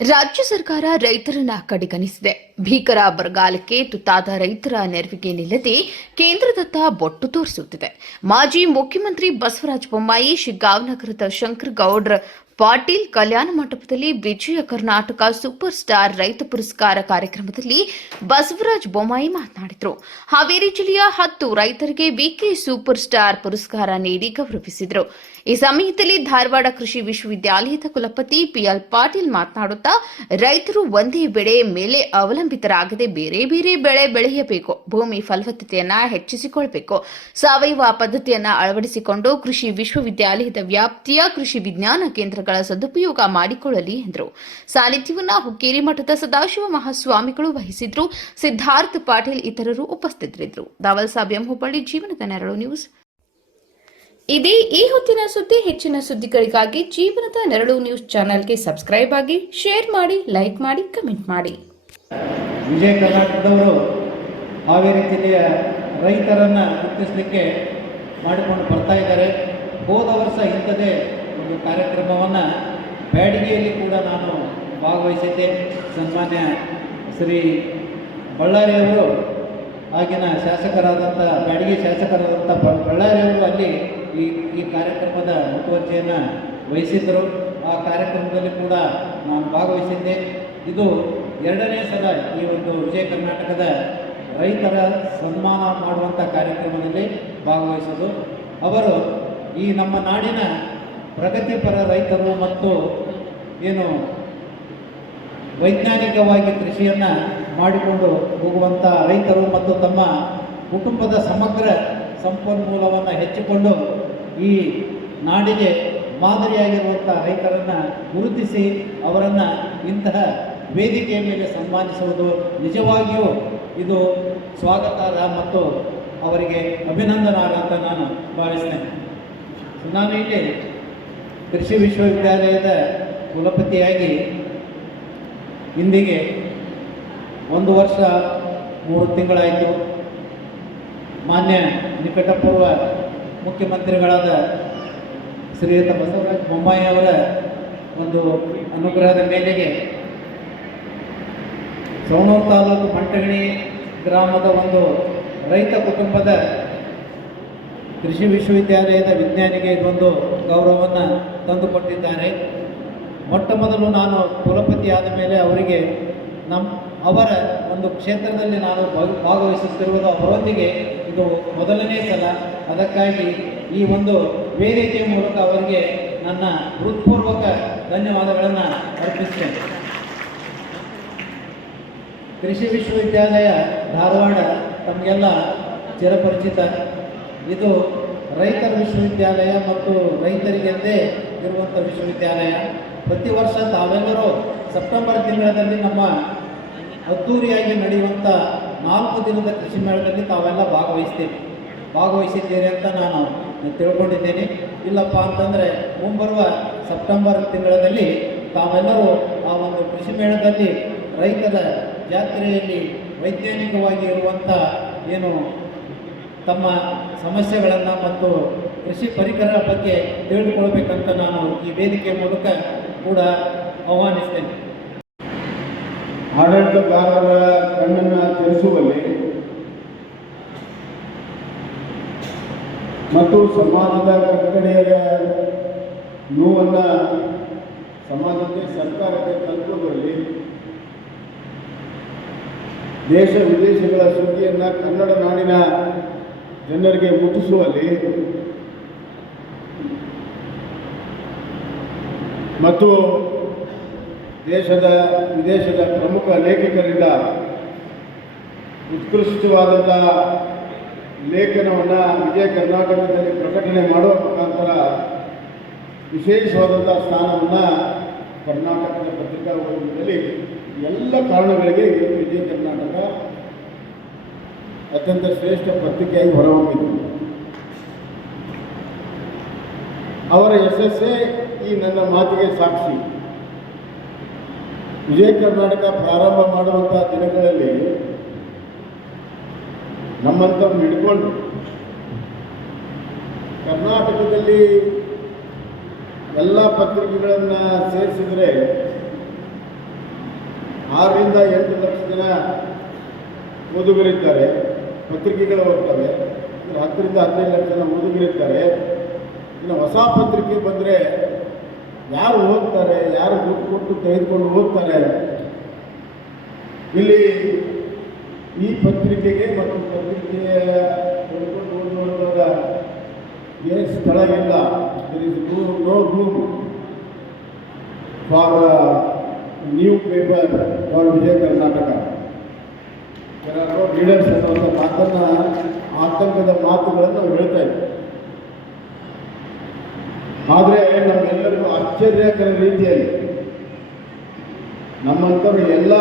ರಾಜ್ಯ ಸರ್ಕಾರ ರೈತರನ್ನ ಕಡೆಗಣಿಸಿದೆ. ಭೀಕರ ಬರಗಾಲಕ್ಕೆ ತುತ್ತಾದ ರೈತರ ನೆರವಿಗೆ ನಿಲ್ಲದೆ ಕೇಂದ್ರದತ್ತ ಬೊಟ್ಟು ತೋರಿಸುತ್ತಿದೆ. ಮಾಜಿ ಮುಖ್ಯಮಂತ್ರಿ ಬಸವರಾಜ ಬೊಮ್ಮಾಯಿ ಶಿಗ್ಗಾಂವ್ ಶಂಕರ್ ಗೌಡ್ರ ಪಾಟೀಲ್ ಕಲ್ಯಾಣ ಮಂಟಪದಲ್ಲಿ ವಿಜಯ ಕರ್ನಾಟಕ ಸೂಪರ್ ಸ್ಟಾರ್ ರೈತ ಪುರಸ್ಕಾರ ಕಾರ್ಯಕ್ರಮದಲ್ಲಿ ಬಸವರಾಜ ಬೊಮ್ಮಾಯಿ ಮಾತನಾಡಿದರು. ಹಾವೇರಿ ಜಿಲ್ಲೆಯ ಹತ್ತು ರೈತರಿಗೆ ವಿಕೆ ಸೂಪರ್ ಸ್ಟಾರ್ ಪುರಸ್ಕಾರ ನೀಡಿ ಗೌರವಿಸಿದರು. ಈ ಸಮಯದಲ್ಲಿ ಧಾರವಾಡ ಕೃಷಿ ವಿಶ್ವವಿದ್ಯಾಲಯದ ಕುಲಪತಿ ಪಿಎಲ್ ಪಾಟೀಲ್ ಮಾತನಾಡುತ್ತಾ, ರೈತರು ಒಂದೇ ಬೆಳೆ ಮೇಲೆ ಅವಲಂಬಿತರಾಗದೆ ಬೇರೆ ಬೇರೆ ಬೆಳೆ ಬೆಳೆಯಬೇಕು. ಭೂಮಿ ಫಲವತ್ತತೆಯನ್ನ ಹೆಚ್ಚಿಸಿಕೊಳ್ಳಬೇಕು ಸಾವಯವ ಪದ್ಧತಿಯನ್ನ ಅಳವಡಿಸಿಕೊಂಡು ಕೃಷಿ ವಿಶ್ವವಿದ್ಯಾಲಯದ ವ್ಯಾಪ್ತಿಯ ಕೃಷಿ ವಿಜ್ಞಾನ ಕೇಂದ್ರಗಳ ಸದುಪಯೋಗ ಮಾಡಿಕೊಳ್ಳಲಿ ಎಂದರು. ಸಾನ್ನಿಧ್ಯವನ್ನ ಹುಕ್ಕೇರಿ ಮಠದ ಸದಾಶಿವ ಮಹಾಸ್ವಾಮಿಗಳು ವಹಿಸಿದ್ರು. ಸಿದ್ಧಾರ್ಥ ಪಾಟೀಲ್ ಇತರರು ಉಪಸ್ಥಿತರಿದ್ದರು. ದಾವಲ್ ಸಾಬ್ಯಂ ಹುಬ್ಬಳ್ಳಿ ಜೀವನದ ನೆರಳು ನ್ಯೂಸ್. ಇದೇ ಈ ಹೊತ್ತಿನ ಸುದ್ದಿ. ಹೆಚ್ಚಿನ ಸುದ್ದಿಗಳಿಗಾಗಿ ಜೀವನದ ನೆರಳು ನ್ಯೂಸ್ ಚಾನೆಲ್ಗೆ ಸಬ್ಸ್ಕ್ರೈಬ್ ಆಗಿ, ಶೇರ್ ಮಾಡಿ, ಲೈಕ್ ಮಾಡಿ, ಕಮೆಂಟ್ ಮಾಡಿ. ವಿಜಯ ಕರ್ನಾಟಕದವರು ಹಾವೇರಿ ಜಿಲ್ಲೆಯ ರೈತರನ್ನು ಗುರುತಿಸಲಿಕ್ಕೆ ಮಾಡಿಕೊಂಡು ಬರ್ತಾ ಇದ್ದಾರೆ. ಹೋದ ವರ್ಷ ಇಂಥದೇ ಒಂದು ಕಾರ್ಯಕ್ರಮವನ್ನು ಬ್ಯಾಡಿಗೆಯಲ್ಲಿ ಕೂಡ ನಾನು ಭಾಗವಹಿಸಿದ್ದೆ. ಸನ್ಮಾನ್ಯ ಶ್ರೀ ಬಳ್ಳಾರಿಯವರು, ಆಗಿನ ಶಾಸಕರಾದಂಥ ಬ್ಯಾಡಿಗೆ ಶಾಸಕರಾದಂಥ ಬಳ್ಳಾರಿಯವರು ಅಲ್ಲಿ ಈ ಈ ಕಾರ್ಯಕ್ರಮದ ಮುತುವರ್ಜಿಯನ್ನು ವಹಿಸಿದ್ದರು. ಆ ಕಾರ್ಯಕ್ರಮದಲ್ಲಿ ಕೂಡ ನಾನು ಭಾಗವಹಿಸಿದ್ದೆ. ಇದು ಎರಡನೇ ಸಲ ಈ ಒಂದು ವಿಜಯ ಕರ್ನಾಟಕದ ರೈತರ ಸನ್ಮಾನ ಮಾಡುವಂಥ ಕಾರ್ಯಕ್ರಮದಲ್ಲಿ ಭಾಗವಹಿಸೋದು. ಅವರು ಈ ನಮ್ಮ ನಾಡಿನ ಪ್ರಗತಿಪರ ರೈತರು ಮತ್ತು ಏನು ವೈಜ್ಞಾನಿಕವಾಗಿ ಕೃಷಿಯನ್ನು ಮಾಡಿಕೊಂಡು ಹೋಗುವಂಥ ರೈತರು ಮತ್ತು ತಮ್ಮ ಕುಟುಂಬದ ಸಮಗ್ರ ಸಂಪನ್ಮೂಲವನ್ನು ಹೆಚ್ಚಿಕೊಂಡು ಈ ನಾಡಿಗೆ ಮಾದರಿಯಾಗಿರುವಂಥ ರೈತರನ್ನು ಗುರುತಿಸಿ ಅವರನ್ನು ಇಂತಹ ವೇದಿಕೆಯ ಮೇಲೆ ಸನ್ಮಾನಿಸುವುದು ನಿಜವಾಗಿಯೂ ಇದು ಸ್ವಾಗತಾರ್ಹ ಮತ್ತು ಅವರಿಗೆ ಅಭಿನಂದನಾರ್ಹ ಅಂತ ನಾನು ಭಾವಿಸ್ತೇನೆ. ನಾನು ಇಲ್ಲಿ ಕೃಷಿ ವಿಶ್ವವಿದ್ಯಾಲಯದ ಕುಲಪತಿಯಾಗಿ ಇಂದಿಗೆ ಒಂದು ವರ್ಷ ಮೂರು ತಿಂಗಳಾಯಿತು. ಮಾನ್ಯ ನಿಕಟಪೂರ್ವ ಮುಖ್ಯಮಂತ್ರಿಗಳಾದ ಶ್ರೀಯುತ ಬಸವರಾಜ ಬೊಮ್ಮಾಯಿ ಅವರ ಒಂದು ಅನುಗ್ರಹದ ಮೇರೆಗೆ ಸವಣೂರು ತಾಲೂಕು ಮಂಟಗಣಿ ಗ್ರಾಮದ ಒಂದು ರೈತ ಕುಟುಂಬದ ಕೃಷಿ ವಿಶ್ವವಿದ್ಯಾಲಯದ ವಿಜ್ಞಾನಿಗೆ ಇದೊಂದು ಗೌರವವನ್ನು ತಂದುಕೊಟ್ಟಿದ್ದಾರೆ. ಮೊಟ್ಟ ಮೊದಲು ನಾನು ಕುಲಪತಿ ಆದ ಮೇಲೆ ಅವರಿಗೆ ನಮ್ಮ ಅವರ ಒಂದು ಕ್ಷೇತ್ರದಲ್ಲಿ ನಾನು ಭಾಗ- ಭಾಗವಹಿಸುತ್ತಿರುವುದು ಅವರೊಂದಿಗೆ ಇದು ಮೊದಲನೇ ಸಲ. ಅದಕ್ಕಾಗಿ ಈ ಒಂದು ವೇದಿಕೆಯ ಮೂಲಕ ಅವರಿಗೆ ನನ್ನ ಹೃತ್ಪೂರ್ವಕ ಧನ್ಯವಾದಗಳನ್ನು ಅರ್ಪಿಸ್ತೇನೆ. ಕೃಷಿ ವಿಶ್ವವಿದ್ಯಾಲಯ ಧಾರವಾಡ ತಮಗೆಲ್ಲ ಚಿರಪರಿಚಿತ. ಇದು ರೈತರ ವಿಶ್ವವಿದ್ಯಾಲಯ ಮತ್ತು ರೈತರಿಗೆಂದೇ ಇರುವಂಥ ವಿಶ್ವವಿದ್ಯಾಲಯ. ಪ್ರತಿ ವರ್ಷ ತಾವೆಲ್ಲರೂ ಸೆಪ್ಟೆಂಬರ್ ತಿಂಗಳಲ್ಲಿ ನಮ್ಮ ಅದ್ದೂರಿಯಾಗಿ ನಡೆಯುವಂಥ ನಾಲ್ಕು ದಿನದ ಕೃಷಿ ಮೇಳದಲ್ಲಿ ತಾವೆಲ್ಲ ಭಾಗವಹಿಸ್ತೀವಿ ಭಾಗವಹಿಸಿದ್ದೀರಿ ಅಂತ ನಾನು ತಿಳ್ಕೊಂಡಿದ್ದೇನೆ. ಇಲ್ಲಪ್ಪ ಅಂತಂದರೆ ಮುಂಬರುವ ಸೆಪ್ಟೆಂಬರ್ ತಿಂಗಳಲ್ಲಿ ತಾವೆಲ್ಲರೂ ಆ ಒಂದು ಕೃಷಿ ಮೇಳದಲ್ಲಿ ರೈತರ ಜಾತ್ರೆಯಲ್ಲಿ ವೈಜ್ಞಾನಿಕವಾಗಿ ಇರುವಂಥ ಏನು ತಮ್ಮ ಸಮಸ್ಯೆಗಳನ್ನು ಮತ್ತು ಕೃಷಿ ಪರಿಕರ ಬಗ್ಗೆ ತಿಳಿದುಕೊಳ್ಬೇಕಂತ ನಾನು ಈ ವೇದಿಕೆ ಮೂಲಕ ಕೂಡ ಆಹ್ವಾನಿಸ್ತೇನೆ. ಆಡಳಿತಗಾರರ ಕಣ್ಣನ್ನು ತೆರೆಸುವಲ್ಲಿ ಮತ್ತು ಸಮಾಜದ ಕಟ್ಟಡೆಯ ನೋವನ್ನು ಸಮಾಜಕ್ಕೆ, ಸರ್ಕಾರಕ್ಕೆ ತಲುಪುವುದರಲ್ಲಿ ದೇಶ ವಿದೇಶಗಳ ಸುದ್ದಿಯನ್ನು ಕನ್ನಡ ನಾಡಿನ ಜನರಿಗೆ ಮುಟ್ಟಿಸುವಲ್ಲಿ ಮತ್ತು ದೇಶದ, ವಿದೇಶದ ಪ್ರಮುಖ ಲೇಖಕರಿಂದ ಉತ್ಕೃಷ್ಟವಾದಂಥ ಲೇಖನವನ್ನು ವಿಜಯ ಕರ್ನಾಟಕದಲ್ಲಿ ಪ್ರಕಟಣೆ ಮಾಡುವ ಮುಖಾಂತರ ವಿಶೇಷವಾದಂಥ ಸ್ಥಾನವನ್ನು ಕರ್ನಾಟಕದ ಪತ್ರಿಕಾ ಉದ್ಯಮದಲ್ಲಿ ಎಲ್ಲ ಕಾರಣಗಳಿಗೆ ವಿಜಯ ಕರ್ನಾಟಕ ಅತ್ಯಂತ ಶ್ರೇಷ್ಠ ಪತ್ರಿಕೆಯಾಗಿ ಹೊರಹೊಮ್ಮಿತು. ಅವರ ಯಶಸ್ಸೇ ಈ ನನ್ನ ಮಾತಿಗೆ ಸಾಕ್ಷಿ. ವಿಜಯ ಕರ್ನಾಟಕ ಪ್ರಾರಂಭ ಮಾಡುವಂಥ ದಿನಗಳಲ್ಲಿ ನಮ್ಮಂಥವ್ರು ಹಿಡ್ಕೊಂಡು ಕರ್ನಾಟಕದಲ್ಲಿ ಎಲ್ಲ ಪತ್ರಿಕೆಗಳನ್ನು ಸೇರಿಸಿದರೆ ಆರರಿಂದ ಎಂಟು ಲಕ್ಷ ಜನ ಓದುಗರಿದ್ದಾರೆ. ಪತ್ರಿಕೆಗಳು ಹೋಗ್ತವೆ ಅಂದರೆ ಹತ್ತರಿಂದ ಹದಿನೈದು ಲಕ್ಷ ಜನ ಓದುಗಳಿರ್ತಾರೆ ಇನ್ನು ಹೊಸ ಪತ್ರಿಕೆ ಬಂದರೆ ಯಾರು ಓದ್ತಾರೆ, ಯಾರು ದುಡ್ಡು ಕೊಟ್ಟು ತೆಗೆದುಕೊಂಡು ಓದ್ತಾರೆ? ಇಲ್ಲಿ ಈ ಪತ್ರಿಕೆಗೆ ಮತ್ತು ಪತ್ರಿಕೆಯ ತೆಗೆದುಕೊಂಡು ನೋಡುವಾಗ ಏನು ಸ್ಥಳ ಇಲ್ಲ. There is no room for new paper for Vijaya Karnataka leaders ಅನ್ನುವಂಥ ಮಾತನ್ನ ಆತಂಕದ ಮಾತುಗಳನ್ನು ಹೇಳ್ತಾ ಇದ್ದೆ ಆದರೆ ನಮ್ಮೆಲ್ಲರಿಗೂ ಆಶ್ಚರ್ಯಕರ ರೀತಿಯಲ್ಲಿ ನಮ್ಮಂಥವ್ರು ಎಲ್ಲ